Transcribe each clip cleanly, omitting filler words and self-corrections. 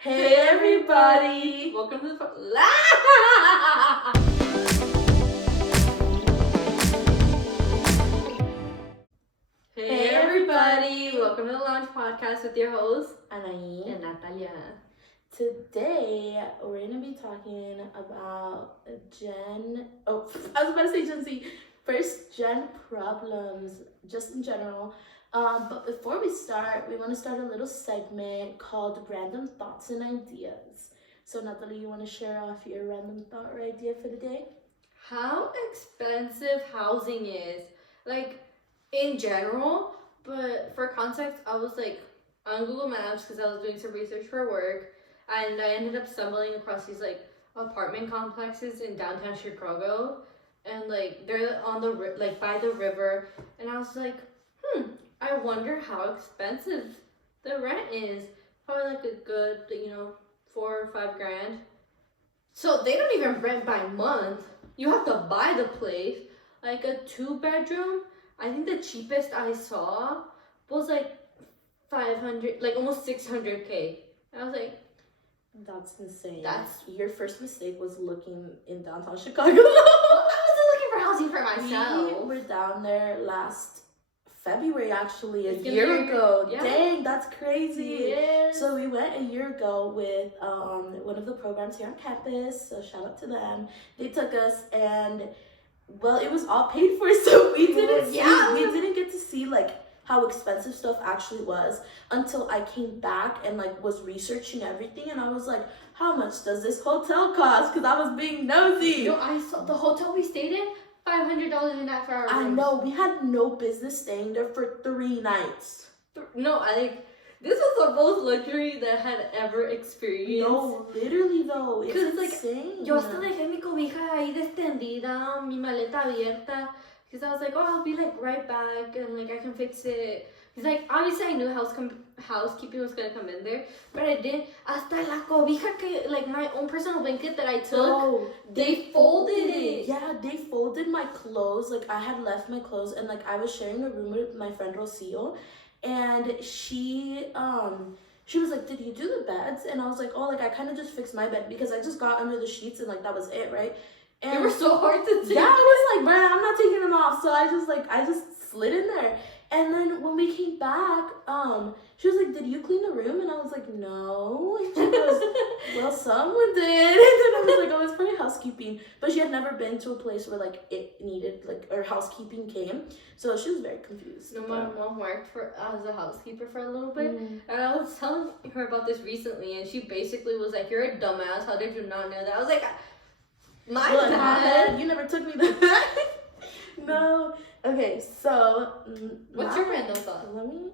Hey everybody! Welcome to the Hey everybody! Welcome to the Lounge Podcast with your hosts Anaí. and Natalia. Today we're gonna be talking about I was about to say Gen Z. First gen problems, just in general. But before we start, we want to start a little segment called Random Thoughts and Ideas. So Natalie, you want to share off your random thought or idea for the day? How expensive housing is, like in general, but for context, I was like on Google Maps because I was doing some research for work, and I ended up stumbling across these like apartment complexes in downtown Chicago, and like they're on the like by the river, and I was like, I wonder how expensive the rent is. Probably like a good, 4 or 5 grand. So they don't even rent by month. You have to buy the place. Like a 2-bedroom, I think the cheapest I saw was like 500, like almost 600K. I was like, That's insane. That's your first mistake was looking in downtown Chicago. well, I wasn't looking for housing for myself. We were down there last February, actually, a It's gonna year be- ago. yeah. Dang, that's crazy. Yes. So we went a year ago with one of the programs here on campus. So shout out to them. They took us, and well, it was all paid for, so we didn't get to see like how expensive stuff actually was until I came back and like was researching everything, and I was like, how much does this hotel cost? Because I was being nosy. No, I saw the hotel we stayed in, $500 a night for our rooms. I know, we had no business staying there for 3 nights. No, I think this was the most luxury that I had ever experienced. No, literally though, it's 'Cause, like, insane. Yo hasta dejé mi cobija ahí extendida, mi maleta abierta, because I was like, oh, I'll be like right back and like I can fix it. Because like obviously I knew housekeeping was gonna come in there, but I didn't. Hasta la cobija que like my own personal blanket that I took, No, they folded it. Yeah, they folded my clothes. Like I had left my clothes, and like I was sharing a room with my friend Rocio, and she was like, did you do the beds? And I was like, oh, like I kind of just fixed my bed because I just got under the sheets and like that was it, right? And They were so hard to take. yeah, I was like, bruh, I'm not taking them off. So I just slid in there. And then when we came back, she was like, did you clean the room? And I was like, no. And she goes, well, someone did. And then I was like, oh, it's probably housekeeping. But she had never been to a place where like it needed like, or housekeeping came. So she was very confused. No, my mom worked as a housekeeper for a little bit. Mm. And I was telling her about this recently, and she basically was like, you're a dumbass. How did you not know that? I was like, my bad. You never took me there. No. Okay, so What's your random thought? Let me.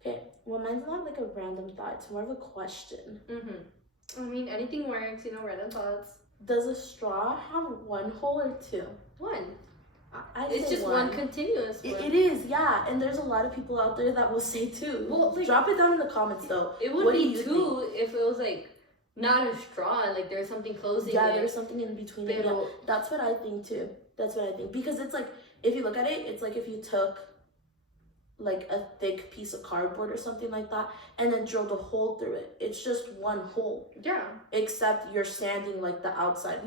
Okay, well, mine's not like a random thought. It's more of a question. I mean, anything works, random thoughts. Does a straw have 1 hole or 2? 1. I It's say just one continuous one. It is, yeah. And there's a lot of people out there that will say 2. Well, like, drop it down in the comments though. It would What do be you 2 if it was like not a straw, like there's something closing Yeah, it. there's something in between. Yeah, Pero, that's what I think too. That's what I think. Because it's like, if you look at it, it's like if you took like a thick piece of cardboard or something like that and then drilled a hole through it. It's just 1 hole. yeah. Except you're sanding like the outside.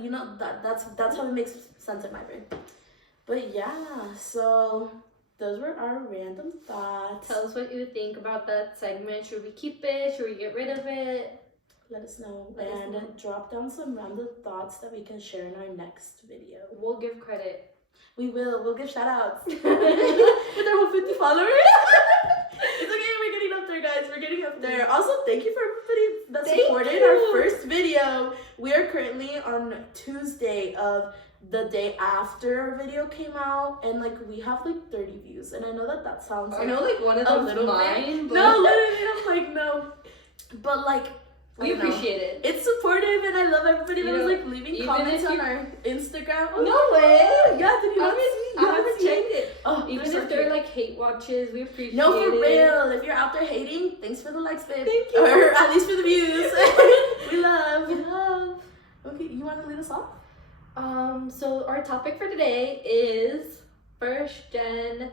That's how it makes sense in my brain. But yeah, so those were our random thoughts. Tell us what you think about that segment. Should we keep it? Should we get rid of it? Let us know. Let us and know. drop down some random thoughts that we can share in our next video. We'll give credit. We will. We'll give shout outs. With our whole 50 followers. It's okay. We're getting up there, guys. We're getting up there. Also, thank you for everybody that Thank supported you. our first video. We are currently on Tuesday of the day after our video came out. And, like, we have, like, 30 views. And I know that sounds I like know, like, one of a them's little mine. bit. No, literally, I'm like, no. But, like, We appreciate it. It's supportive, and I love everybody that was like leaving even comments if on you- our Instagram. Oh, No way! Yeah, did you not see? I haven't checked it. Oh, Even they're so if they're cute. like hate watches, we appreciate it. No, for real. If you're out there hating, thanks for the likes, babe. Thank you. Or at least for the views. We love. We love. Okay, you want to lead us off? So our topic for today is first gen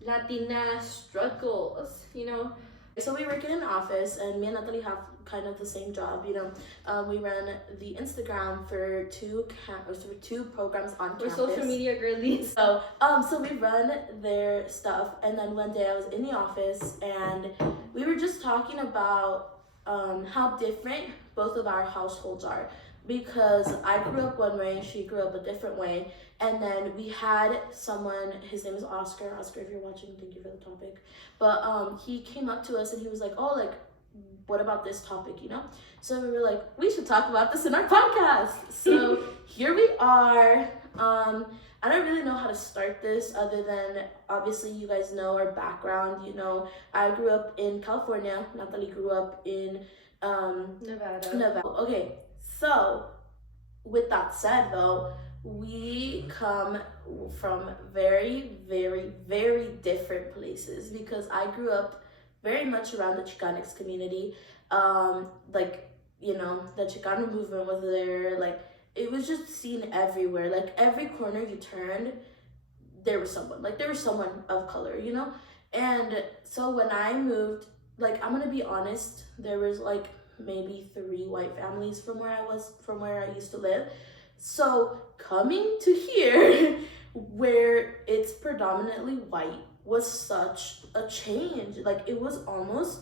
Latina struggles. So we work in an office, and me and Natalie have kind of the same job. We run the Instagram for two programs on We're campus. social media girlies. So we run their stuff, and then one day I was in the office, and we were just talking about how different both of our households are, because I grew up one way, she grew up a different way, and then we had someone, his name is Oscar. Oscar, if you're watching, thank you for the topic. But he came up to us and he was like, oh, like, what about this topic, So we were like, we should talk about this in our podcast. So here we are. I don't really know how to start this other than, obviously, you guys know our background. I grew up in California. Natalie grew up in Nevada. Okay, so with that said, though, we come from very, very, very different places, because I grew up very much around the Chicanx community. The Chicano movement was there. Like, it was just seen everywhere. Like, every corner you turned, there was someone. Like, there was someone of color, And so when I moved, like, I'm gonna be honest, there was like maybe 3 white families from where I used to live. So coming to here, where it's predominantly white, was such a change. Like, it was almost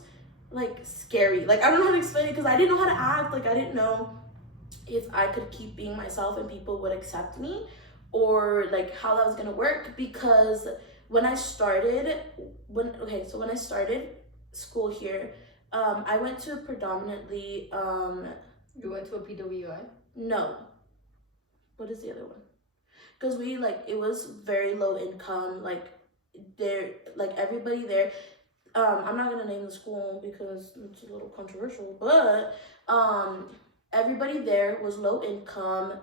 like scary. Like, I don't know how to explain it, because I didn't know how to act. Like, I didn't know if I could keep being myself and people would accept me, or like how that was gonna work. Because when I started school here, I went to predominantly You went to a PWI? No. What is the other one? Because it was very low income. Like, everybody there. I'm not gonna name the school because it's a little controversial, but everybody there was low income.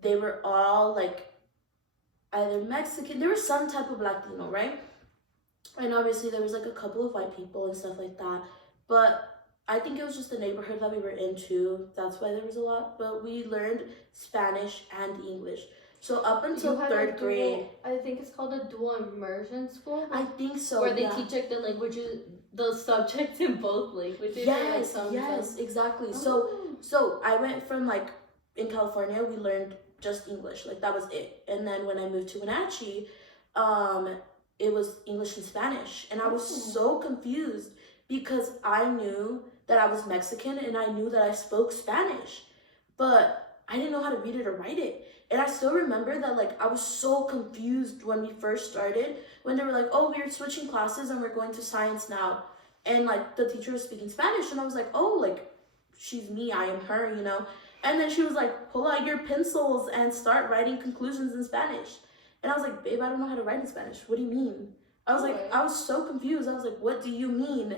They were all like either Mexican. There was some type of Latino, right? And obviously there was like a couple of white people and stuff like that. But I think it was just the neighborhood that we were into. That's why there was a lot. But we learned Spanish and English. So up until third grade, I think it's called a dual immersion school. I think so. Where they teach like the languages, the subjects in both languages. Yes, exactly. Oh. So I went from in California, we learned just English. Like, that was it. And then when I moved to Wenatchee, it was English and Spanish. And I was so confused, because I knew that I was Mexican and I knew that I spoke Spanish, but I didn't know how to read it or write it. And I still remember that I was so confused when we first started, when they were like, oh, we're switching classes and we're going to science now. And the teacher was speaking Spanish, and I was like, oh, she's me, I am her, And then she was like, pull out your pencils and start writing conclusions in Spanish. And I was like, babe, I don't know how to write in Spanish. What do you mean? I was so confused. I was like, what do you mean?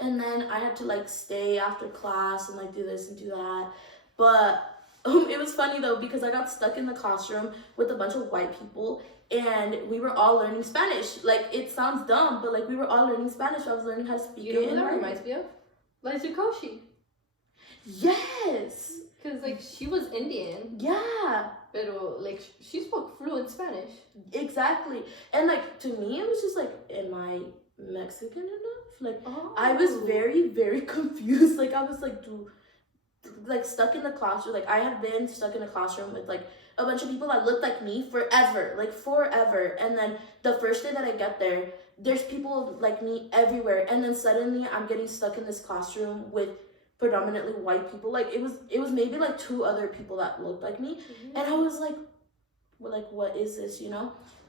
And then I had to stay after class and do this and do that. But it was funny though, because I got stuck in the classroom with a bunch of white people, and we were all learning Spanish. It sounds dumb, but we were all learning Spanish. I was learning how to speak it. You know who that reminds me of? Zukoshi. Yes. Because she was Indian. Yeah. Pero she spoke fluent Spanish. Exactly. And to me, it was just am I Mexican enough? I was very, very confused. I was stuck in the classroom. I had been stuck in a classroom with a bunch of people that looked like me forever. Forever. And then the first day that I get there, there's people like me everywhere. And then suddenly I'm getting stuck in this classroom with predominantly white people. It was maybe 2 other people that looked like me. Mm-hmm. And I was what is this,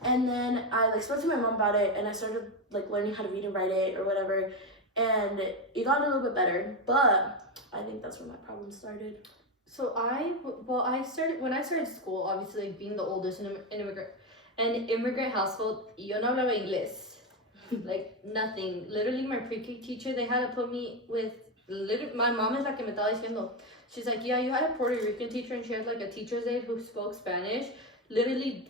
And then I spoke to my mom about it, and I started learning how to read and write it or whatever, and it got a little bit better. But I think that's where my problem started. So I started when I started school, obviously being the oldest in an immigrant household. Yo no hablaba inglés, nothing. Literally, my pre-K teacher, they had to put me with. My mom is la que me estaba diciendo. She's like, yeah, you had a Puerto Rican teacher, and she had a teacher's aide who spoke Spanish. Literally,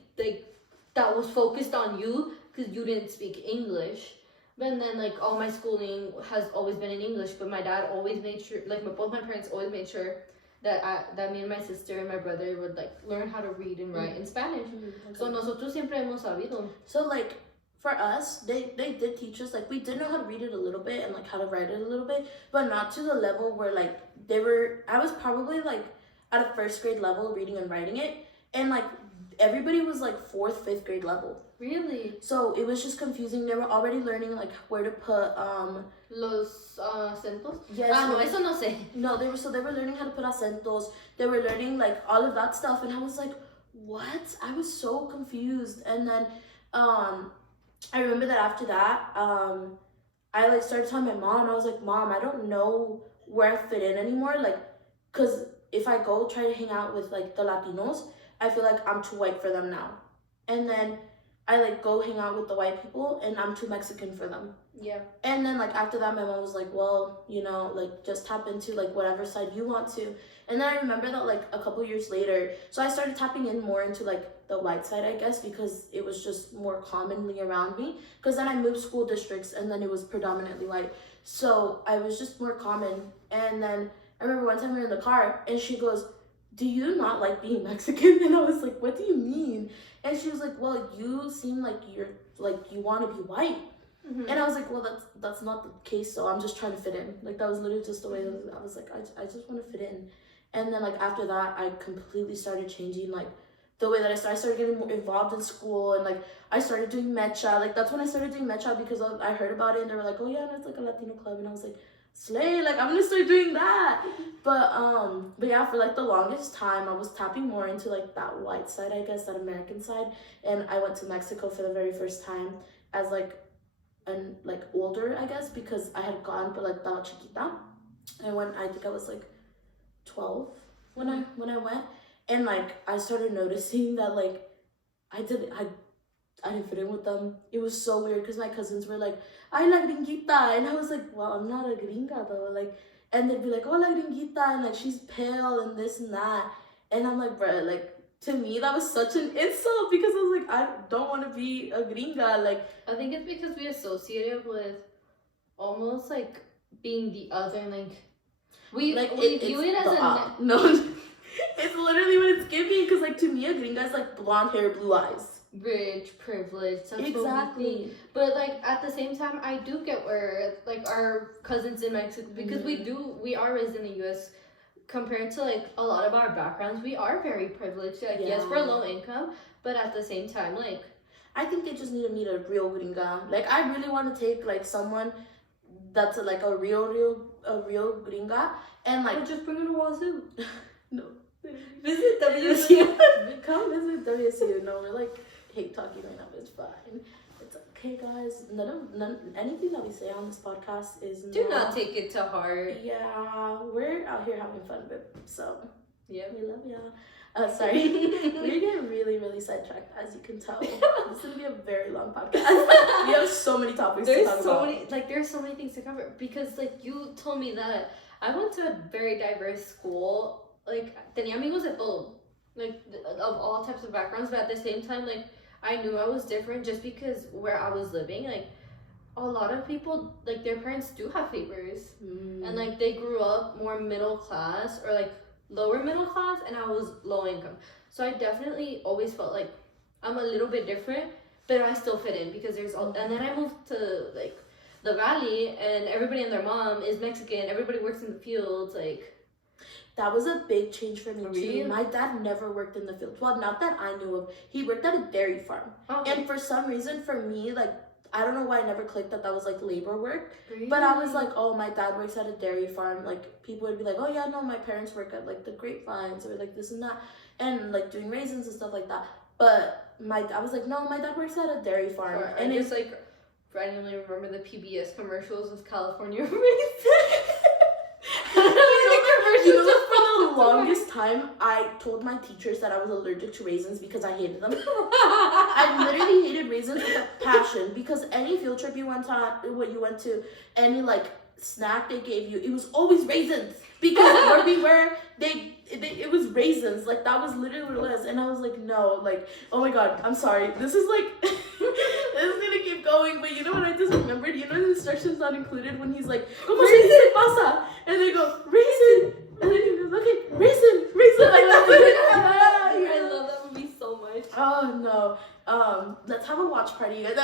that was focused on you because you didn't speak English. But then all my schooling has always been in English. But my dad always made sure, both my parents always made sure that me and my sister and my brother would learn how to read and write in Spanish. Mm-hmm. Okay. So nosotros siempre hemos sabido. So for us, they did teach us, like, we did know how to read it a little bit and like how to write it a little bit, but not to the level where like I was probably like at a first grade level reading and writing it, and like everybody was like fourth, fifth grade level. Really? So it was just confusing. They were already learning like where to put los acentos. Yes. No, eso no sé. No, they were learning how to put acentos. They were learning like all of that stuff, and I was like, what? I was so confused. And then I remember that after that, I like started telling my mom. I was like, Mom, I don't know where I fit in anymore. Like, cause if I go try to hang out with like the Latinos, I feel like I'm too white for them now. And then I like go hang out with the white people, and I'm too Mexican for them. Yeah. And then like after that, my mom was like, well, you know, like just tap into like whatever side you want to. And then I remember that like a couple years later, so I started tapping in more into like the white side, I guess, because it was just more commonly around me. Because then I moved school districts, and then it was predominantly white, so I was just more common. And then I remember one time we were in the car, and she goes, do you not like being Mexican? And I was like, what do you mean? And she was like, well, you seem like you're like you want to be white. Mm-hmm. And I was like, well, that's not the case, so I'm just trying to fit in. Like, that was literally just the way that I was like, I just want to fit in. And then like after that, I completely started changing like the way that I started getting more involved in school, and like I started doing mecha. Like that's when I started doing mecha, because I heard about it, and they were like, oh yeah, it's like a Latino club, and I was like, slay, like I'm gonna start doing that. But yeah, for like the longest time I was tapping more into like that white side, I guess, that American side. And I went to Mexico for the very first time as like an like older, I guess, because I had gone but like estaba chiquita, and when I think I was like 12 when I went, and like I started noticing that like I didn't fit in with them. It was so weird, because my cousins were like, ay, la gringuita, and I was like, well, I'm not a gringa though, like, and they'd be like, oh, la gringuita, and like she's pale and this and that, and I'm like, bruh, like to me that was such an insult, because I was like, I don't want to be a gringa. Like, I think it's because we associate it with almost like being the other, like we view it as no. It's literally what it's giving, because like to me a gringa is like blonde hair, blue eyes, rich, privileged. That's exactly. But like at the same time, I do get where like our cousins in Mexico, because we are raised in the U.S. compared to like a lot of our backgrounds, we are very privileged. Like yes, we're low income, but at the same time, like I think they just need to meet a real gringa. Like I really want to take like someone that's like a real gringa, and like just bring her to Wazoo. No. Visit WSU. Come visit WSU. No, we're like hate talking right now, but it's fine. It's okay, guys. Anything that we say on this podcast is do not take it to heart. Yeah, we're out here having fun, but so yeah, we love y'all. Sorry, we're getting really sidetracked, as you can tell. This is gonna be a very long podcast. We have so many topics to talk about. There's so many things to cover, because like you told me that I went to a very diverse school. Like, tenía amigos de todo, like, of all types of backgrounds, but at the same time, like, I knew I was different just because where I was living, like, a lot of people, like, their parents do have favors, and, like, they grew up more middle class, or, like, lower middle class, and I was low income, so I definitely always felt like I'm a little bit different, but I still fit in, because there's all, and then I moved to, like, the valley, and everybody and their mom is Mexican, everybody works in the fields, like, that was a big change for me really? too. My dad never worked in the field. Well, not that I knew of. He worked at a dairy farm. Okay. And for some reason, for me, like, I don't know why I never clicked that was like labor work. Really? But I was like, oh, my dad works at a dairy farm. Like, people would be like, oh yeah, no, my parents work at like the grapevines, or like this and that, and like doing raisins and stuff like that. But I was like, no, my dad works at a dairy farm. Sure. And it's like, randomly remember the PBS commercials with California raisins. You know, for the longest time, I told my teachers that I was allergic to raisins because I hated them. I literally hated raisins with a passion, because any field trip you went to, any like snack they gave you, it was always raisins. Because where we were, it was raisins. Like, that was literally what it was. And I was like, no, like, oh my god, I'm sorry. This is like, this is gonna keep going. But you know what I just remembered? You know the instructions not included when he's like, ¿Cómo se dice pasa? And they go, raisin. And then he goes, okay, raisin. Like that. I love that movie so much. Oh no. Let's have a watch party, you guys.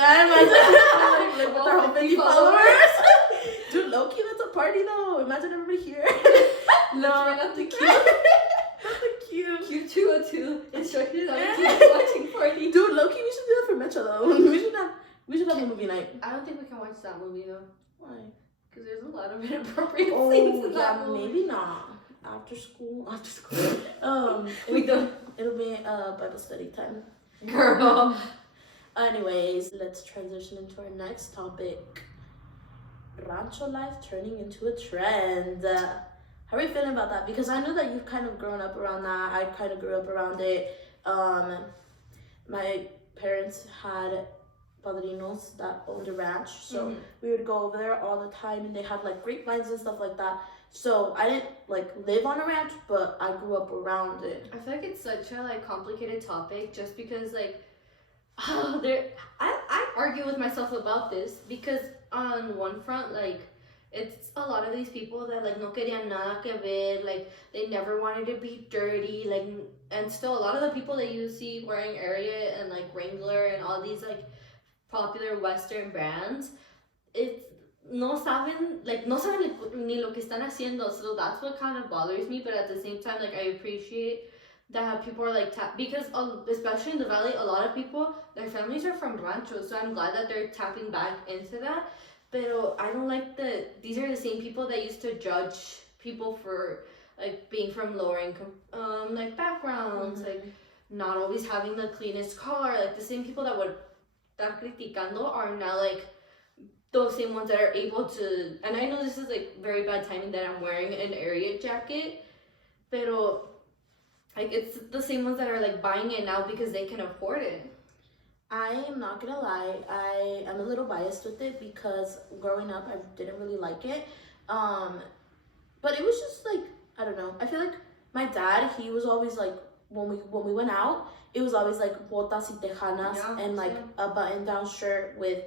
imagine everybody here. No, not the cute. Not the cute. Q202 instructions on the watching party. Dude, low-key, we should do that for Metro though. We should have a movie night. I don't think we can watch that movie though. Why? Because there's a lot of inappropriate scenes in that movie. Maybe not. After school. We don't. It'll be Bible study time. Girl. Anyways, let's transition into our next topic. Rancho life turning into a trend. How are you feeling about that? Because I know that you've kind of grown up around that. I kind of grew up around it. My parents had padrinos that owned a ranch, so we would go over there all the time, and they had like grapevines and stuff like that. So I didn't like live on a ranch, but I grew up around it. I feel like it's such a like complicated topic, just because like I argue with myself about this, because on one front, like, it's a lot of these people that like no querían nada que ver, like they never wanted to be dirty, like, and still a lot of the people that you see wearing Ariat and like Wrangler and all these like popular Western brands, it's no saben ni lo que están haciendo. So that's what kind of bothers me. But at the same time, like, I appreciate that people are like because especially in the valley, a lot of people, their families are from ranchos, so I'm glad that they're tapping back into that. But I don't like that these are the same people that used to judge people for like being from lower income like backgrounds, like not always having the cleanest car. Like the same people that would estar criticando are now like those same ones that are able to. And I know this is like very bad timing that I'm wearing an Ariat jacket, pero like it's the same ones that are like buying it now because they can afford it. I am not gonna lie, I am a little biased with it because growing up I didn't really like it. But it was just like, I don't know. I feel like my dad, he was always like, when we went out, it was always like botas y tejanas and like a button down shirt with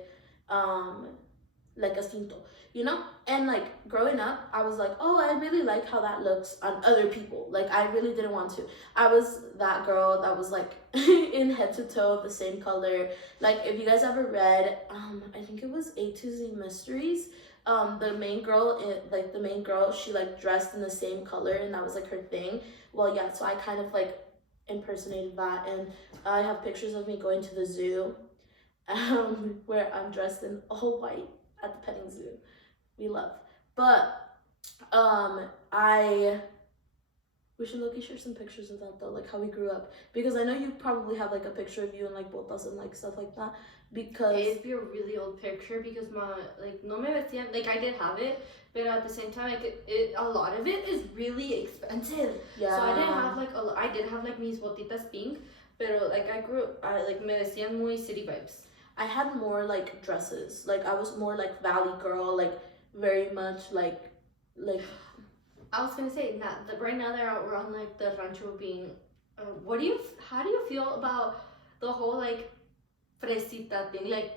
like a cinto, you know? And like growing up, I was like, oh, I really like how that looks on other people. Like I really didn't want to. I was that girl that was like in head to toe of the same color. Like if you guys ever read, I think it was A to Z Mysteries. The main girl, she like dressed in the same color, and that was like her thing. Well, yeah, so I kind of like impersonated that, and I have pictures of me going to the zoo, where I'm dressed in all white at the petting zoo. We love. But we should look share some pictures of that though, like how we grew up, because I know you probably have like a picture of you and like botas and like stuff like that, because it'd be a really old picture because my like no me vestían, like I did have it, but at the same time like a lot of it is really expensive. Yeah. So I didn't have like I did have like mis botitas pink, but like I like me vestían muy city vibes. I had more like dresses, like I was more like valley girl, like very much like I was gonna say that right now we're on like the rancho being. How do you feel about the whole like fresita thing? Like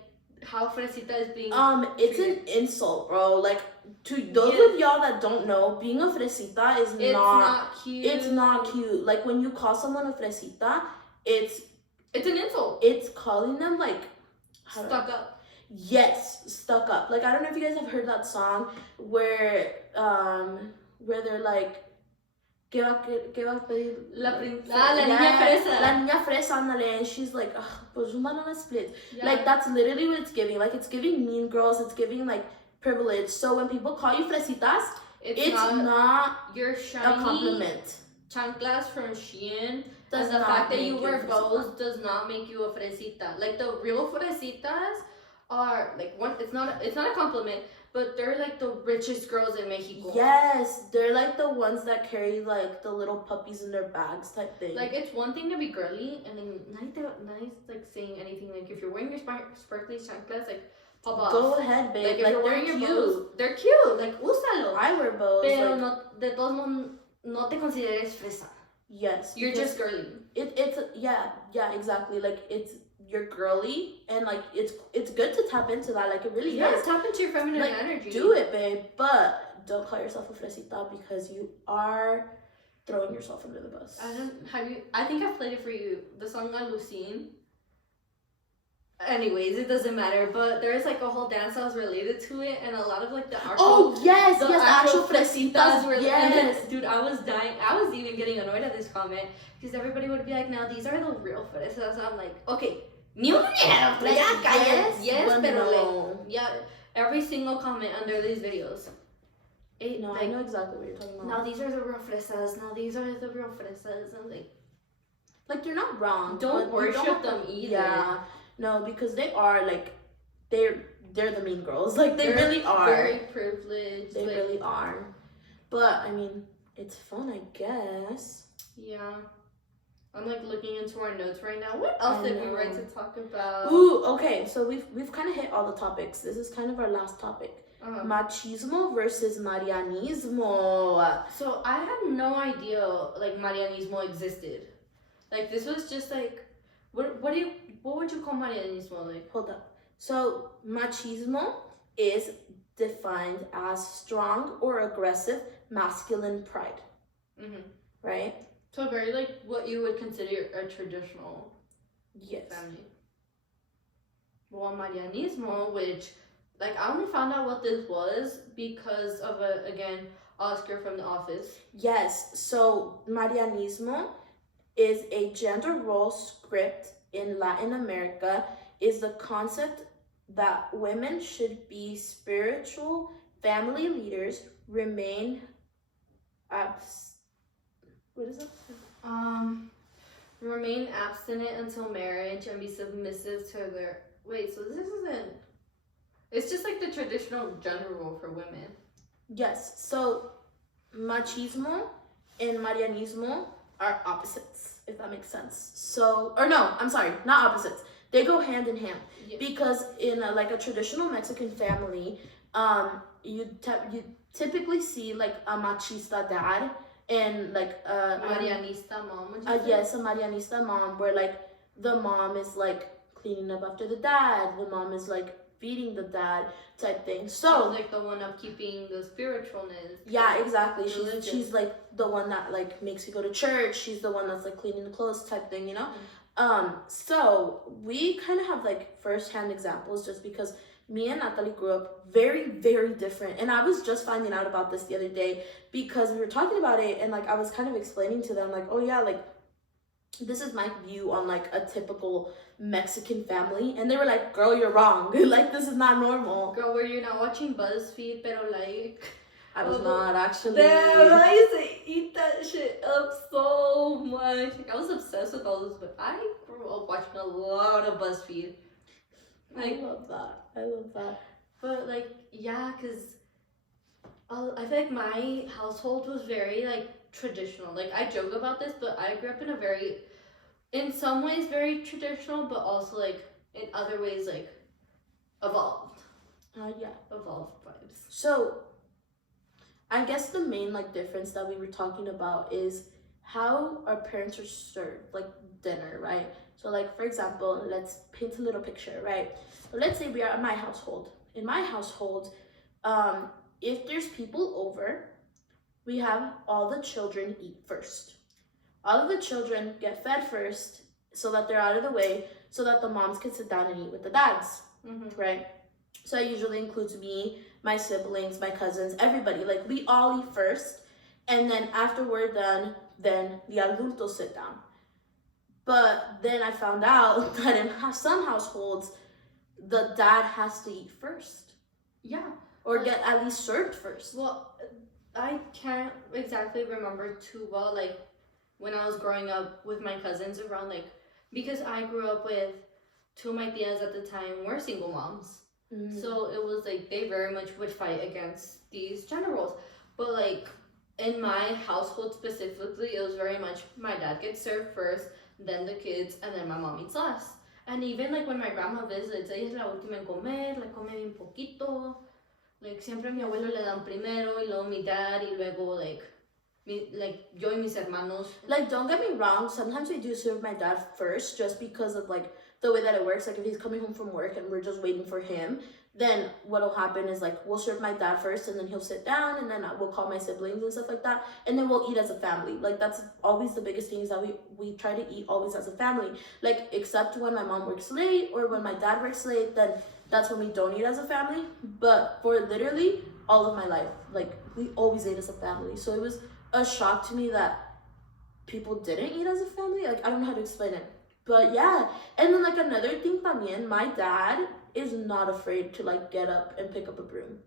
how fresita is being. It's an insult, bro. Like to those of y'all that don't know, being a fresita is not cute. It's not cute. Like when you call someone a fresita, it's an insult. It's calling them like stuck up. Yes, stuck up. Like I don't know if you guys have heard that song where they're like, ¿qué va a pedir? La niña fresa. La niña fresa, ándale. And she's like, pues un banana split. Yeah. Like that's literally what it's giving. Like it's giving mean girls. It's giving like privilege. So when people call you fresitas, it's not your shiny a compliment. Chanclas from Shein. And the fact that you wear bows does not make you a fresita. Like the real fresitas are like it's not a compliment, but they're like the richest girls in Mexico. Yes, they're like the ones that carry like the little puppies in their bags type thing. Like it's one thing to be girly, and then nice like saying anything. Like if you're wearing your sparkly chanclas, like pop off. Go ahead, babe. Like if you're wearing your bows, they're cute. Like úsalo. I wear bows. Pero like, no, de todos modos, no te consideres fresa. Yes, you're just girly. It's exactly. Like you're girly, and like it's good to tap into that. Like it really is. Tap into your feminine like, energy. Do it, babe. But don't call yourself a fresita because you are throwing yourself under the bus. I think I've played it for you. The song Alucin. Anyways, it doesn't matter. But there's like a whole dance that was related to it, and a lot of like the actual. Oh yes, the yes, actual fresitas were. Yes. And then, dude, I was dying. I was even getting annoyed at this comment because everybody would be like, "Now these are the real fresas." So I'm like, okay, ni una mierda, Like, ya calles, yes, but pero no. like, yeah, every single comment under these videos. No, like, I know exactly what you're talking about. Now these are the real fresas. Now these are the real fresas. I'm like you're not wrong. Don't worship them either. Yeah, no, because they are like, they're the mean girls. Like they're really are. Very privileged. They really are. But I mean, it's fun, I guess. Yeah. I'm like looking into our notes right now. What else did we write to talk about? Ooh, okay. So we've kind of hit all the topics. This is kind of our last topic. Machismo versus Marianismo. So I had no idea like Marianismo existed. Like this was just like, what would you call Marianismo? Like, hold up. So machismo is defined as strong or aggressive masculine pride. Right? So very like what you would consider a traditional family. Well, Marianismo, which like I only found out what this was because of Oscar from The Office. Yes. So Marianismo is a gender role script in Latin America. Is the concept that women should be spiritual family leaders, remain remain abstinent until marriage, and be submissive to their. Wait, so this isn't. It's just like the traditional gender role for women. Yes. So machismo and Marianismo are opposites, if that makes sense. So, or no, I'm sorry, not opposites. They go hand in hand. Yeah. Because in a traditional Mexican family, you typically see like a machista dad and like a Marianista mom. Yes, a Marianista mom, where like the mom is like cleaning up after the dad, the mom is like feeding the dad type thing. So like the one of keeping the spiritualness. Yeah, exactly. She's like the one that like makes you go to church. She's the one that's like cleaning the clothes type thing, you know? So we kind of have like first-hand examples just because me and Natalie grew up very, very different. And I was just finding out about this the other day because we were talking about it and like I was kind of explaining to them like, oh yeah, like this is my view on like a typical Mexican family. And they were like, girl, you're wrong. Like this is not normal. Girl, were you not watching BuzzFeed? Pero like... I was not actually. Damn, I used to eat that shit up so much. Like, I was obsessed with all this, but I grew up watching a lot of BuzzFeed. Like, I love that. But like, yeah, because I feel like my household was very like traditional. Like I joke about this, but I grew up in a very, in some ways, very traditional, but also like in other ways like evolved. Yeah. Evolved vibes. So I guess the main like difference that we were talking about is how our parents are served, like dinner, right? So like for example, let's paint a little picture, right? So let's say we are at my household. In my household, if there's people over, we have all the children eat first. All of the children get fed first so that they're out of the way, so that the moms can sit down and eat with the dads, right? So it usually includes me, my siblings, my cousins, everybody. Like we all eat first, and then after we're done, then the adultos sit down. But then I found out that in some households, the dad has to eat first. Yeah. Or get at least served first. Well, I can't exactly remember too well, like when I was growing up with my cousins around, like, because I grew up with two of my tias at the time were single moms. So it was like they very much would fight against these gender roles. But like in my household specifically, it was very much my dad gets served first, then the kids, and then my mom eats last. And even like when my grandma visits, ella es la última en comer, like come bien poquito. Like siempre mi abuelo le dan primero, y luego mi dad, y luego like yo y mis hermanos. Like don't get me wrong, sometimes we do serve my dad first just because of like the way that it works. Like if he's coming home from work and we're just waiting for him, then what'll happen is like we'll serve my dad first, and then he'll sit down, and then we'll call my siblings and stuff like that, and then we'll eat as a family. Like that's always the biggest thing, is that we try to eat always as a family. Like except when my mom works late or when my dad works late, then that's when we don't eat as a family. But for literally all of my life, like we always ate as a family. So it was a shock to me that people didn't eat as a family. Like I don't know how to explain it, but yeah. And then like another thing también, my dad is not afraid to like get up and pick up a broom.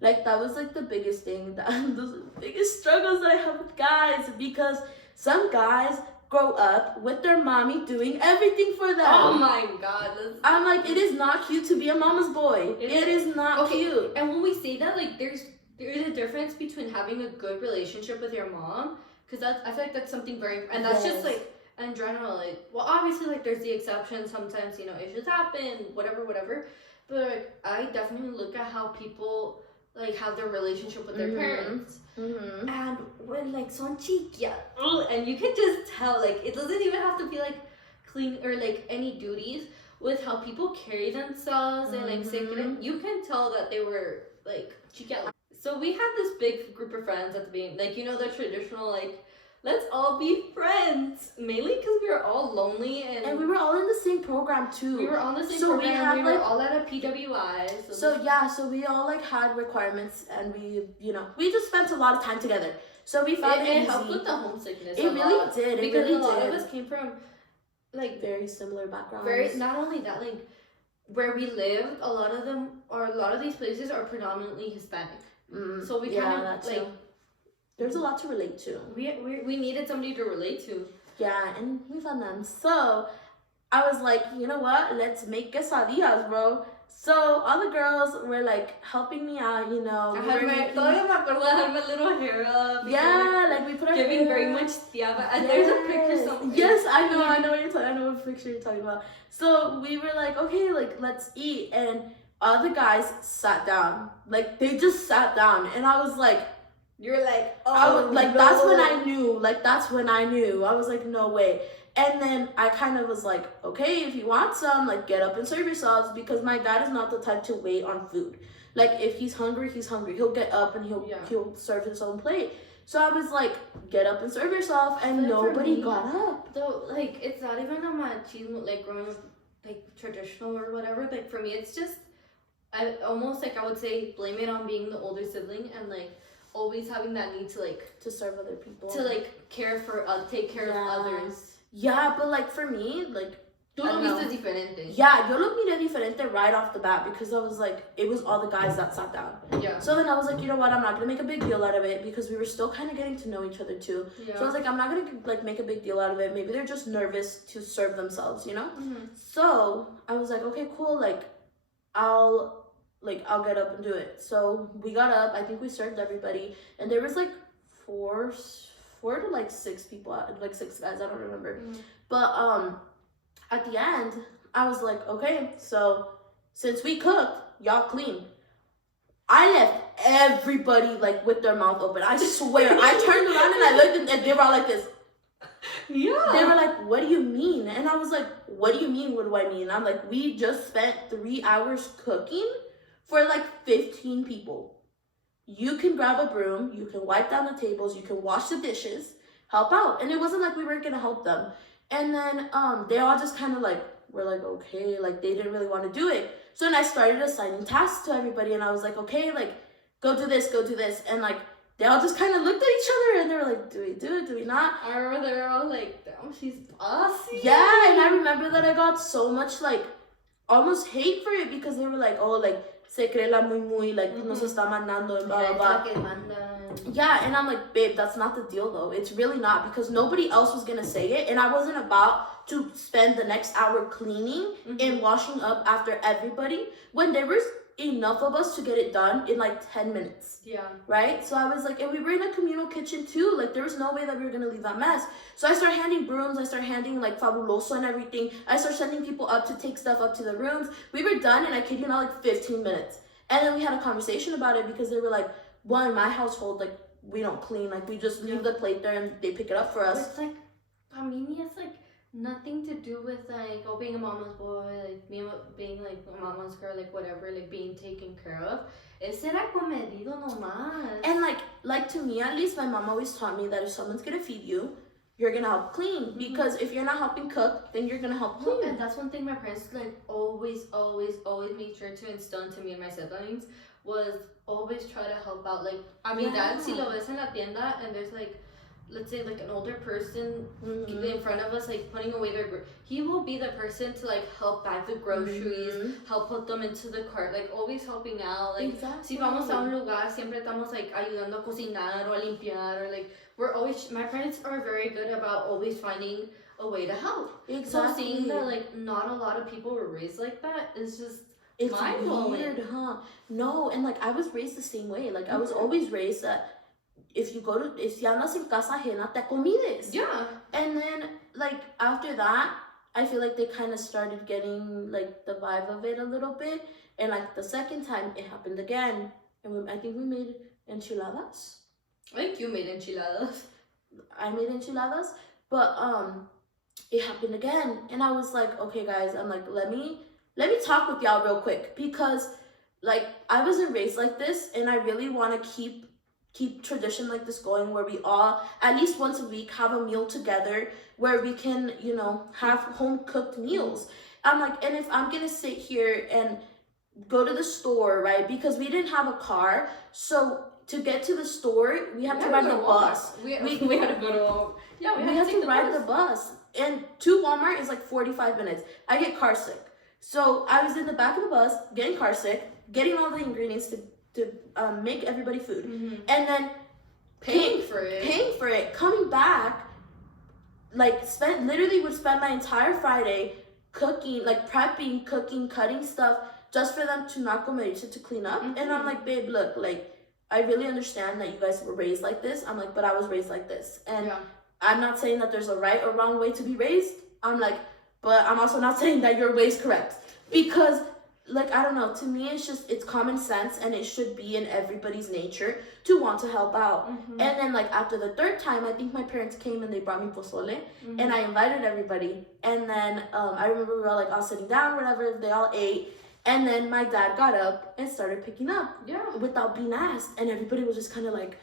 Like that was like the biggest thing, that those biggest struggles that I have with guys, because some guys grow up with their mommy doing everything for them. Oh my god. I'm like, it is not cute to be a mama's boy. It is not cute. And when we say that, like there is a difference between having a good relationship with your mom, because I feel like that's something very, and that's just like in general, like, well, obviously, like, there's the exceptions. Sometimes, you know, issues happen, whatever. But, like, I definitely look at how people, like, have their relationship with their parents. And when, like, son chiquilla, and you can just tell, like, it doesn't even have to be, like, clean or, like, any duties. With how people carry themselves and, like, you can tell that they were, like, chiquilla. So we had this big group of friends at the beginning. Like, you know, the traditional, like, let's all be friends. Mainly because we were all lonely, and we were all in the same program too. We were all in the same program. We were all at a PWI. So we all like had requirements, and we just spent a lot of time together. So we found it helped with the homesickness. It really did. Because a lot of us came from like very similar backgrounds. Not only that, like where we lived, a lot of these places are predominantly Hispanic. So we kind of like. There's a lot to relate to. We needed somebody to relate to. Yeah, and we found them. So I was like, you know what? Let's make quesadillas, bro. So all the girls were like helping me out, you know. I had my little hair up. Yeah, like we put our giving hair. Very much tiaba. And there's a picture somewhere. Yes, I know what picture you're talking about. So we were like, okay, like let's eat, and all the guys sat down. Like they just sat down, and I was like. You're like, that's when I knew. Like, that's when I knew. I was like, no way. And then I kind of was like, okay, if you want some, like, get up and serve yourselves, because my dad is not the type to wait on food. Like, if he's hungry, he's hungry. He'll get up and he'll serve his own plate. So I was like, get up and serve yourself, and nobody got up. Though, like, it's not even a machismo, like, growing up, like, traditional or whatever. Like, for me, it's just, I would say, blame it on being the older sibling, and, like, always having that need to like to serve other people, to like take care of others. Yeah, but like for me, like tú lo viste diferente. Yeah, yo lo miré diferente right off the bat, because I was like, it was all the guys that sat down. Yeah. So then I was like, you know what? I'm not gonna make a big deal out of it, because we were still kind of getting to know each other too. Yeah. So I was like, I'm not gonna like make a big deal out of it. Maybe they're just nervous to serve themselves, you know. So I was like, okay, cool. Like, I'll get up and do it. So we got up. I think we served everybody, and there was like four to like six people, like six guys. I don't remember. But at the end, I was like, okay, so since we cooked, y'all clean. I left everybody like with their mouth open. I swear, I turned around and I looked, and they were all like this. Yeah. They were like, what do you mean? And I was like, what do you mean? What do I mean? I'm like, we just spent 3 hours cooking for like 15 people. You can grab a broom, you can wipe down the tables, you can wash the dishes, help out. And it wasn't like we weren't gonna help them. And then they all just kind of like were like, okay, like they didn't really want to do it. So then I started assigning tasks to everybody, and I was like, okay, like go do this, and like they all just kind of looked at each other, and they were like, do we do it, do we not? I remember they were all like, damn, she's bossy. Yeah, and I remember that I got so much like almost hate for it, because they were like, oh, like se cree la muy, like, nos está mandando, and blah, blah, blah. Yeah, and I'm like, babe, that's not the deal, though. It's really not, because nobody else was going to say it, and I wasn't about to spend the next hour cleaning and washing up after everybody, when there was enough of us to get it done in like 10 minutes. Yeah. Right? So I was like, and we were in a communal kitchen too. Like there was no way that we were gonna leave that mess. So I started handing brooms, I started handing like fabuloso and everything. I started sending people up to take stuff up to the rooms. We were done, and I kid you not, like 15 minutes. And then we had a conversation about it, because they were like, well, in my household, like we don't clean, like we just leave the plate there and they pick it up for us. It's like, I mean, it's like nothing to do with like being a mama's boy, like me being like a mama's girl, like whatever, like being taken care of. Ese era comedido nomás. And like to me at least, my mom always taught me that if someone's gonna feed you, you're gonna help clean. Because if you're not helping cook, then you're gonna help clean. And that's one thing my parents like always made sure to instill into me and my siblings was always try to help out. Like I mean, dad, si lo ves en la tienda and there's like, let's say like an older person in front of us like putting away their he will be the person to like help bag the groceries, help put them into the cart, like always helping out. Like si vamos a un lugar siempre estamos like ayudando a cocinar o a limpiar, or like we're always, my parents are very good about always finding a way to help. So seeing that like not a lot of people were raised like that is just, it's weird, huh? No, and like I was raised the same way. Like I was always raised that if si andas en casa ajena, te comides. Yeah. And then like after that, I feel like they kind of started getting like the vibe of it a little bit. And like the second time it happened again, and I think we made enchiladas. I think you made enchiladas. I made enchiladas, but it happened again, and I was like, okay guys, I'm like, let me talk with y'all real quick, because like I wasn't raised like this, and I really want to keep tradition like this going, where we all at least once a week have a meal together where we can, you know, have home cooked meals. I'm like, and if I'm gonna sit here and go to the store, right, because we didn't have a car, so to get to the store we had to ride the bus. We had to go to we had to ride the bus, and to Walmart is like 45 minutes. I get car sick, so I was in the back of the bus getting car sick, getting all the ingredients to make everybody food, and then paying for it, coming back, like would spend my entire Friday cooking, like prepping, cooking, cutting stuff just for them to not comerse, to clean up. And I'm like, babe, look, like I really understand that you guys were raised like this. I'm like, but I was raised like this, and I'm not saying that there's a right or wrong way to be raised. I'm like, but I'm also not saying that your way is correct, because like, I don't know, to me it's common sense, and it should be in everybody's nature to want to help out. And then like after the third time, I think my parents came and they brought me pozole, and I invited everybody, and then I remember we were all like all sitting down, whatever, they all ate, and then my dad got up and started picking up without being asked, and everybody was just kind of like,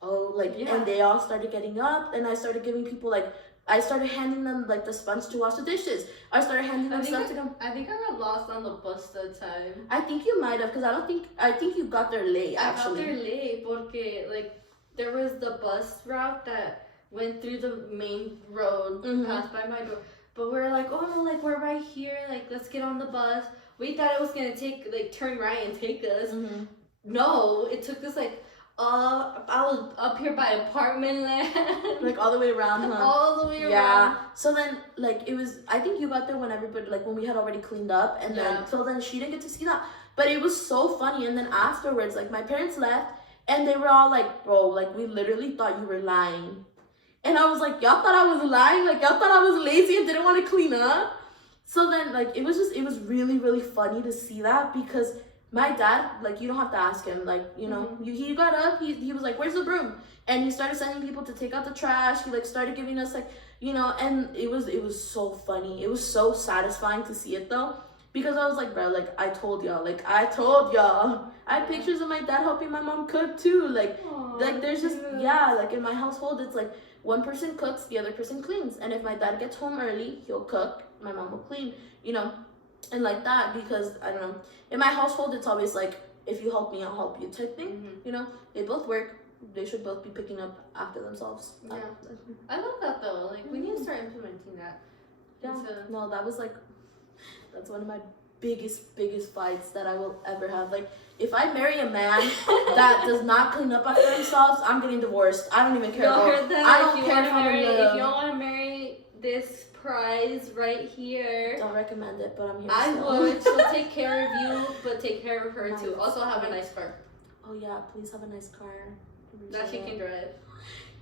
oh, like, and they all started getting up, and I started giving people like, I started handing them like the sponge to wash the dishes. I started handing them stuff to them. I think I got lost on the bus that time. I think you might have, because I think you got there late, actually. I got there late porque like there was the bus route that went through the main road, passed by my door. But we were like, oh no, like we're right here, like let's get on the bus. We thought it was gonna turn right and take us. No, it took us like I was up here by apartment land. Like all the way around, huh? All the way around. Yeah. So then, like, it was, I think you got there when everybody, like, when we had already cleaned up. And then, till then, she didn't get to see that. But it was so funny. And then afterwards, like, my parents left. And they were all like, bro, like, we literally thought you were lying. And I was like, y'all thought I was lying? Like, y'all thought I was lazy and didn't want to clean up? So then, like, it was really, really funny to see that, because my dad, like, you don't have to ask him, like, you know, he got up, he was like, where's the broom? And he started sending people to take out the trash. He, like, started giving us, like, you know, and it was so funny. It was so satisfying to see it, though, because I was like, bro, like, I told y'all. I have pictures of my dad helping my mom cook, too. Like, like, there's just, like, in my household, it's like, one person cooks, the other person cleans. And if my dad gets home early, he'll cook, my mom will clean, you know, and like that, because, I don't know, in my household, it's always like, if you help me, I'll help you type thing, you know, they both work, they should both be picking up after themselves. I love that, though, like, we need to start implementing that. No, that was like, that's one of my biggest fights that I will ever have. Like, if I marry a man that does not clean up after themselves, I'm getting divorced. I don't even care. I don't care if you want to marry this prize right here, don't recommend it, but I'm here. I would. She'll take care of you, but take care of her too. Also, have a nice car. Oh yeah, please have a nice car that she can drive.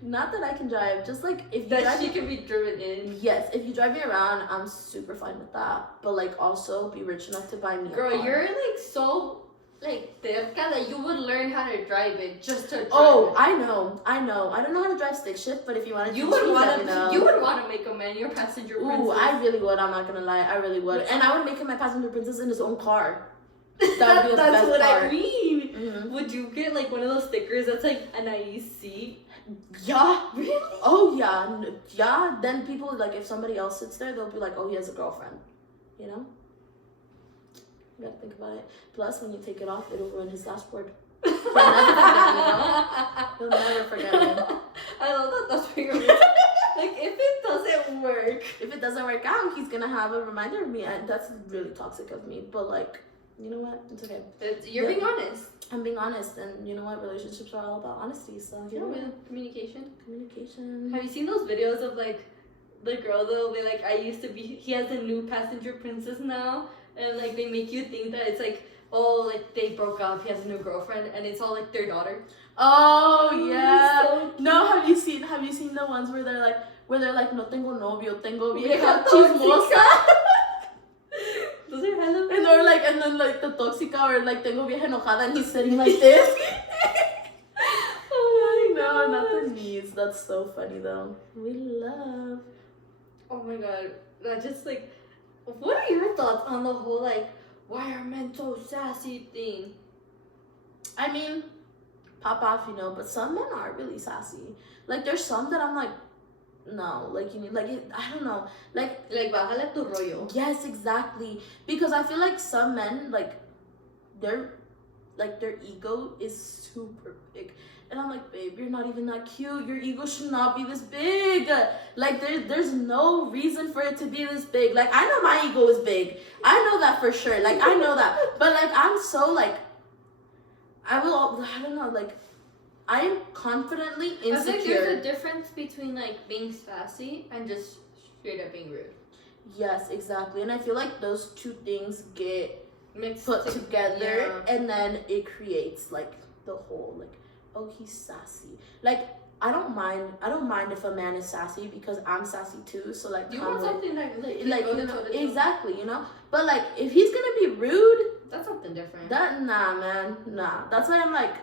Not that I can drive, just like if she can be driven in. Yes, if you drive me around, I'm super fine with that. But like, also be rich enough to buy me a car. Girl, you're like so like terca that you would learn how to drive it just to drive Oh, it. I know. I don't know how to drive stick shift, but if you want to You teach would me, want let me to. know. You would want to make a man your passenger princess. Ooh, I really would. I'm not gonna lie, I really would. And I would make him my passenger princess in his own car. That would be the That's best what part. I mean. Mm-hmm. Would you get like one of those stickers that's like a nice seat? Yeah. Really? Oh yeah, yeah. Then people like if somebody else sits there, they'll be like, "Oh, he has a girlfriend," you know. You gotta think about it. Plus, when you take it off, it'll ruin his dashboard. He'll never forget me, you know? He'll never forget me. I love that. That's what you're like. If it doesn't work, If it doesn't work out, he's gonna have a reminder of me, and that's really toxic of me. But like, you know what? It's okay. you're being honest. I'm being honest, and you know what? Relationships are all about honesty. So you know what? Communication. Communication. Have you seen those videos of like the girl that'll be like, I used to be, he has a new passenger princess now, and like they make you think that it's like, oh, like they broke up, he has a new girlfriend, and it's all like their daughter. Oh yeah. So No, have you seen the ones where they're like no tengo novio, tengo vieja Vieja chismosa? Those are hella And or like and then like the toxica or like tengo vieja enojada and he's sitting like this. Oh my No, god. not the knees. That's so funny though. We love. Oh my god. That just like, what are your thoughts on the whole like, why are men so sassy thing? I mean, pop off, you know, but some men are really sassy. Like there's some that I'm like, no, like you need like I don't know, like bájale tu rollo. yes, exactly, because I feel like some men like their ego is super big, and I'm like, babe, you're not even that cute. Your ego should not be this big. Like there's no reason for it to be this big. Like I know my ego is big. I know that for sure. Like I know that, but like I'm so like I don't know, like I am confidently insecure. I think there's a difference between like being sassy and just straight up being rude. Yes, exactly. And I feel like those two things get Mixed put together, yeah. and then it creates like the whole like, oh, he's sassy. Like I don't mind if a man is sassy because I'm sassy too. So like You want something like you know, exactly, you know. But like if he's gonna be rude, that's something different. nah, man, nah. That's why I'm like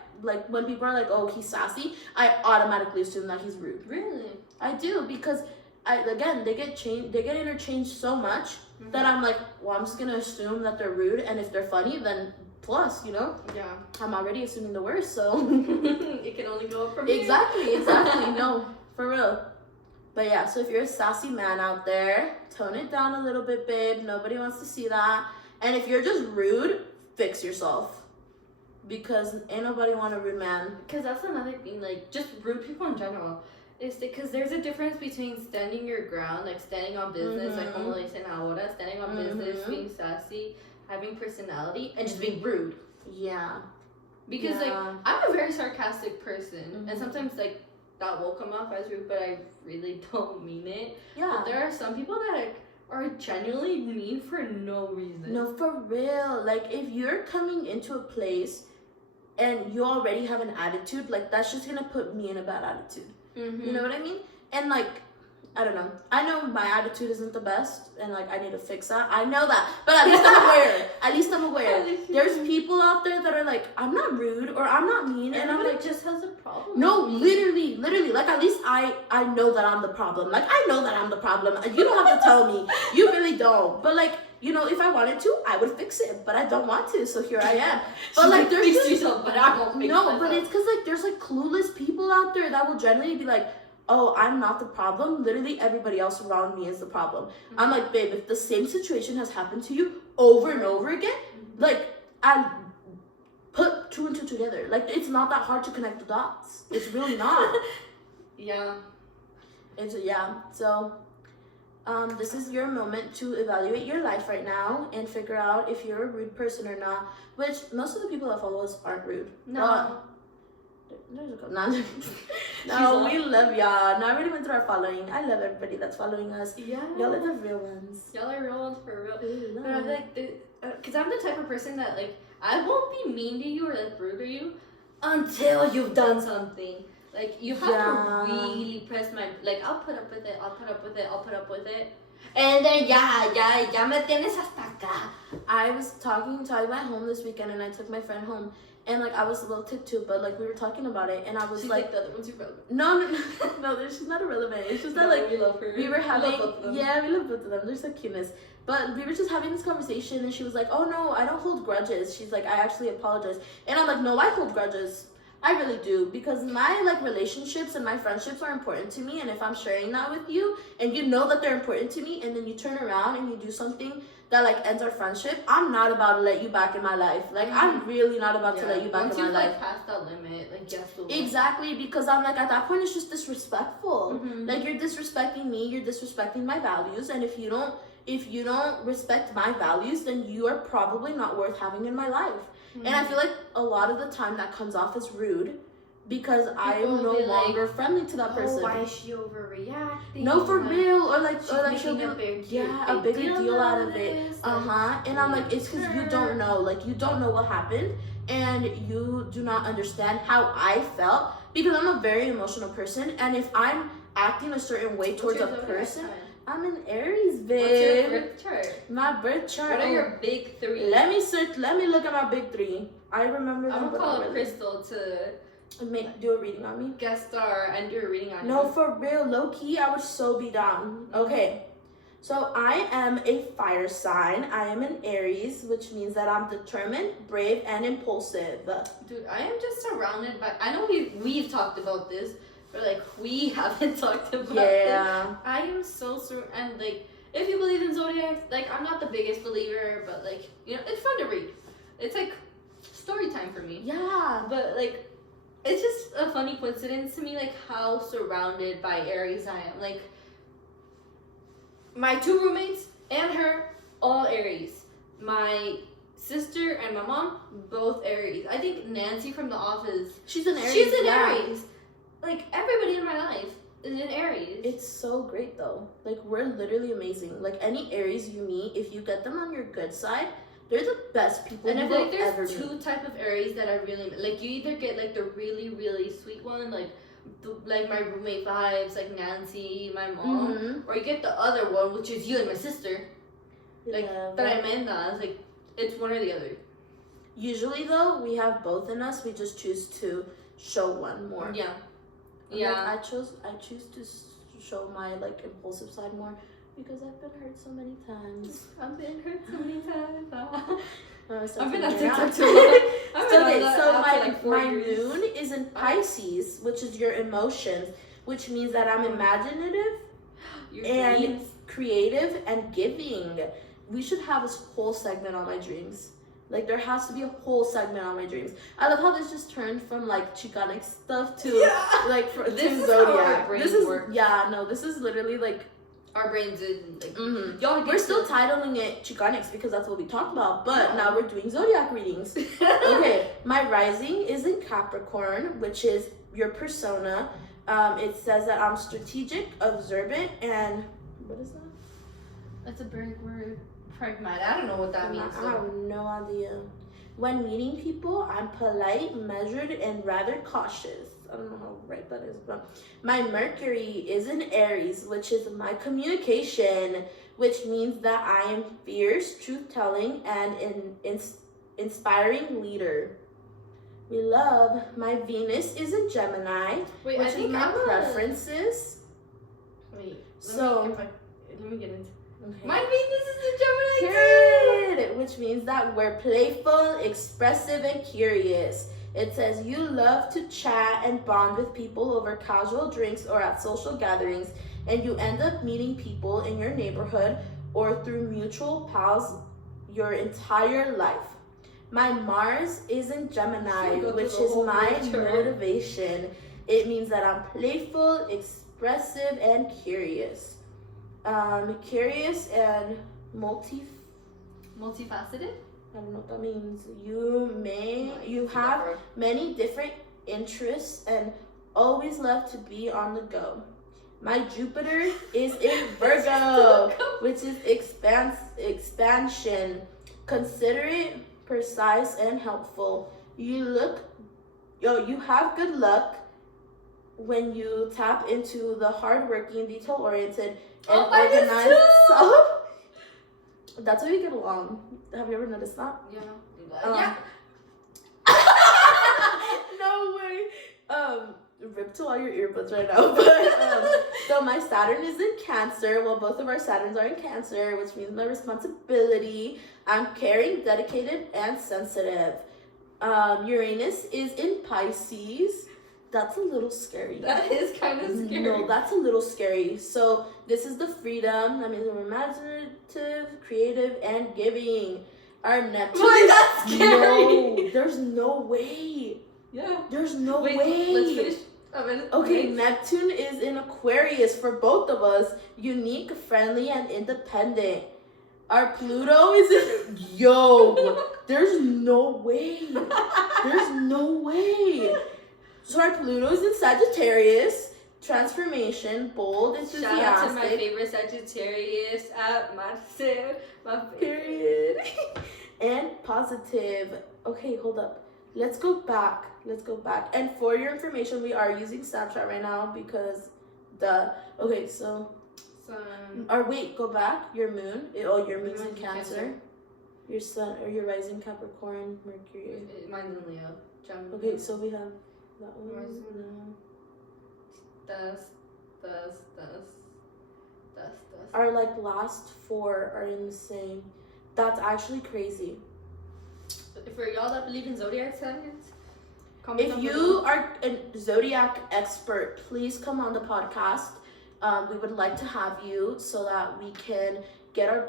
when people are like, oh, he's sassy, I automatically assume that he's rude. Really? I do, because they get interchanged so much that I'm like, well, I'm just gonna assume that they're rude, and if they're funny, then plus, you know. Yeah. I'm already assuming the worst, so it can only go up from here. exactly. No, for real. But yeah, so if you're a sassy man out there, tone it down a little bit, babe. Nobody wants to see that. And if you're just rude, fix yourself. Because ain't nobody want a rude man. Because that's another thing, like, just rude people in general. Is because there's a difference between standing your ground, like standing on business, like como dicen ahora, standing on business, being sassy, having personality, and just being rude. Yeah. Because, like, I'm a very sarcastic person, and sometimes, like, that will come off as rude, but I really don't mean it. Yeah. But there are some people that, like, are genuinely mean for no reason. No, for real. Like, if you're coming into a place and you already have an attitude, like, that's just gonna put me in a bad attitude. You know what I mean? And like, I don't know. I know my attitude isn't the best, and like I need to fix that. I know that, but at least I'm aware. There's people out there that are like, I'm not rude or I'm not mean, and I'm like, just has a problem. no, literally. Like at least I know that I'm the problem. Like I know that I'm the problem. You don't have to tell me. You really don't. But like, you know, if I wanted to, I would fix it, but I don't want to, so here I am. But like, there's fix yourself, but I won't fix myself. But it's because like there's like clueless people out there that will generally be like, oh, I'm not the problem. Literally, everybody else around me is the problem. I'm like, babe, if the same situation has happened to you over and over again, like I put two and two together. Like it's not that hard to connect the dots. It's really not. Yeah. So. This is your moment to evaluate your life right now and figure out if you're a rude person or not. Which most of the people that follow us aren't rude. No. There's a couple. No, we love y'all. No, I already went through our following. I love everybody that's following us. Yeah. Y'all are the real ones. Y'all are real ones for real. Ooh, but I'm like, because I'm the type of person that like, I won't be mean to you or like rude to you until you've done something. Like, you have to really press my, like, I'll put up with it. And then ya me tienes hasta acá. I was talking to I went home this weekend and I took my friend home and like I was a little ticked too, but like we were talking about it and I was She's like the other one's irrelevant. No, she's not irrelevant. It's just that like we love her. we were having we love both of them. Yeah, we love both of them. They're so cuteness. But we were just having this conversation and she was like, "Oh no, I don't hold grudges." She's like, "I actually apologize." And I'm like, "No, I hold grudges. I really do, because my like relationships and my friendships are important to me, and if I'm sharing that with you and you know that they're important to me and then you turn around and you do something that like ends our friendship, I'm not about to let you back in my life. Like I'm really not about to let you back in my life. Once you past that limit, like yes, exactly, because I'm like at that point it's just disrespectful. Like you're disrespecting me, you're disrespecting my values, and if you don't respect my values, then you are probably not worth having in my life. And I feel like a lot of the time that comes off as rude because I am no longer friendly to that person. Why is she overreacting? No, for real. Or like she'll be a bigger deal out of it. And I'm like, it's because you don't know. Like, you don't know what happened. And you do not understand how I felt. Because I'm a very emotional person. And if I'm acting a certain way towards a person... I'm an Aries, babe. What's your birth chart? My birth chart. What are your big three? Let me look at my big three. I remember them. I'm gonna call Crystal to do a reading on me. Guest star and do a reading on you. No, for real, low key, I would so be down. Okay. So I am a fire sign. I am an Aries, which means that I'm determined, brave, and impulsive. Dude, I am just surrounded by. I know we've talked about this. But like we haven't talked about this. I am so and like if you believe in zodiac, like I'm not the biggest believer, but like it's fun to read. It's like story time for me. Yeah. But like it's just a funny coincidence to me, like how surrounded by Aries I am. Like my two roommates and her, all Aries. My sister and my mom, both Aries. I think Nancy from The Office. She's an Aries. She's an Aries. Like, everybody in my life is an Aries. It's so great, though. Like, we're literally amazing. Like, any Aries you meet, if you get them on your good side, they're the best people and you I feel will like there's ever two meet. type of Aries that I really... Like, you either get, like, the really, really sweet one, like my roommate vibes, like Nancy, my mom. Or you get the other one, which is you and my sister. Like, that I meant that. It's like, it's one or the other. Usually, though, we have both in us. We just choose to show one more. Yeah. Yeah, like, I choose to show my like impulsive side more because I've been hurt so many times. I've been hurt so many times. I've been on TikTok too long. So my moon is in Pisces, which is your emotions, which means that I'm imaginative and creative and giving. We should have this whole segment on my dreams. Like, there has to be a whole segment on my dreams. I love how this just turned from, like, Chicanic stuff to, like, to Zodiac. This is literally, like... Our brains is, like... We're still titling it Chicanics because that's what we talked about, but now we're doing Zodiac readings. Okay, my rising is in Capricorn, which is your persona. It says that I'm strategic, observant, and... What is that? That's a big word. Pragmatic. I don't know what that means. I have no idea. When meeting people, I'm polite, measured, and rather cautious. I don't know how right that is, but my Mercury is in Aries, which is my communication, which means that I am fierce, truth-telling, and an inspiring leader. We love. My Venus is in Gemini, which is my preferences. Wait. Let me get into. Okay. My Venus is in Gemini too! Which means that we're playful, expressive, and curious. It says you love to chat and bond with people over casual drinks or at social gatherings, and you end up meeting people in your neighborhood or through mutual pals your entire life. My Mars is in Gemini, which is my motivation. It means that I'm playful, expressive, and curious. Curious and multifaceted. I don't know what that means. You have many different interests and always love to be on the go. My Jupiter is in Virgo, which is expansion, considerate, precise, and helpful. You have good luck when you tap into the hardworking, detail-oriented, and Oh, mine is organized too! self. That's how you get along. Have you ever noticed that? Yeah. Yeah. No way. Rip to all your earbuds right now. But so my Saturn is in Cancer. Well, both of our Saturns are in Cancer, which means my responsibility. I'm caring, dedicated, and sensitive. Uranus is in Pisces. That's a little scary. That is kind of scary. No, that's a little scary. So this is the freedom. That means we're imaginative, creative, and giving. Our Neptune. Why, that's scary. No, there's no way. Yeah. There's no Wait, way. let's finish. A minute. Okay, Neptune is in Aquarius for both of us. Unique, friendly, and independent. Our Pluto is in. Yo, there's no way. There's no way. So our Pluto is in Sagittarius. Transformation, bold, enthusiastic. Shout out to my favorite Sagittarius at Marcel. My Period. And positive. Okay, hold up. Let's go back. And for your information, we are using Snapchat right now because okay, so go back. Your moon. Your moon's in Cancer. Your sun or your rising Capricorn, Mercury. Mine's in Leo. Okay, so we have that one. Dust. Our last 4 are in the same. That's actually crazy. For y'all that believe in zodiac signs, if you are a zodiac expert, please come on the podcast. We would like to have you so that we can get our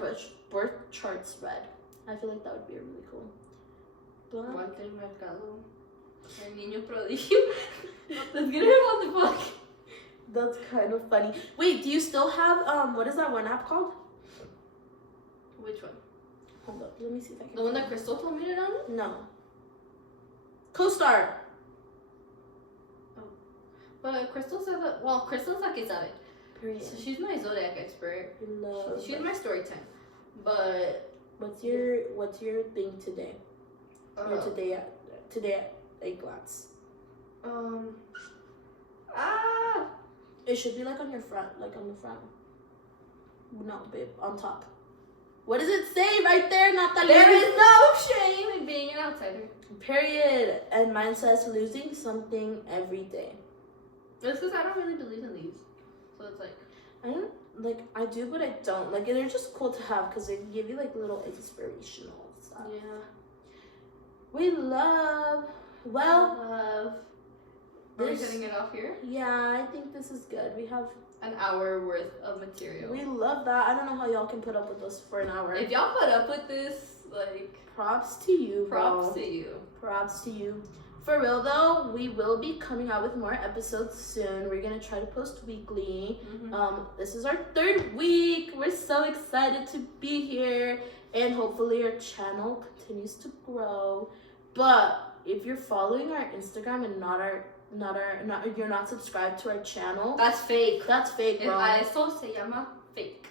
birth charts read. I feel like that would be really cool. But Walter Mercado, el niño prodigio. Let's get him on the book. That's kind of funny. Wait, do you still have what is that one app called? Which one? Hold up, let me see if I can. The one that Crystal told me to download? No. Co-Star. Oh. But Crystal said that. Well, Crystal's like is it. Period. So she's my zodiac expert. Love. She's my story time. But what's your thing today? Or today at a glance. It should be like on your front, like on the front. No, babe, on top. What does it say right there, Natalia? There is no shame in being an outsider. Period. And mine says losing something every day. That's because I don't really believe in these. So it's like I do, but I don't. Like, they're just cool to have because they give you like little inspirational stuff. Yeah. We love. Well. Are we cutting it off here? Yeah, I think this is good. We have an hour worth of material. We love that. I don't know how y'all can put up with us for an hour. If y'all put up with this, props to you, bro. Props to you. For real though, we will be coming out with more episodes soon. We're gonna try to post weekly. Mm-hmm. This is our 3rd week. We're so excited to be here, and hopefully our channel continues to grow. But if you're following our Instagram and you're not subscribed to our channel, that's fake. That's fake, bro. Eso se llama fake.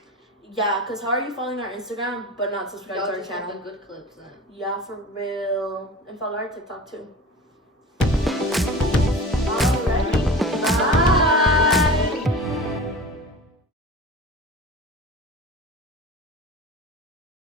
Yeah, because how are you following our Instagram but not subscribed to our just channel? Like the good clips then. Yeah, for real. And follow our TikTok too. Alrighty. Bye.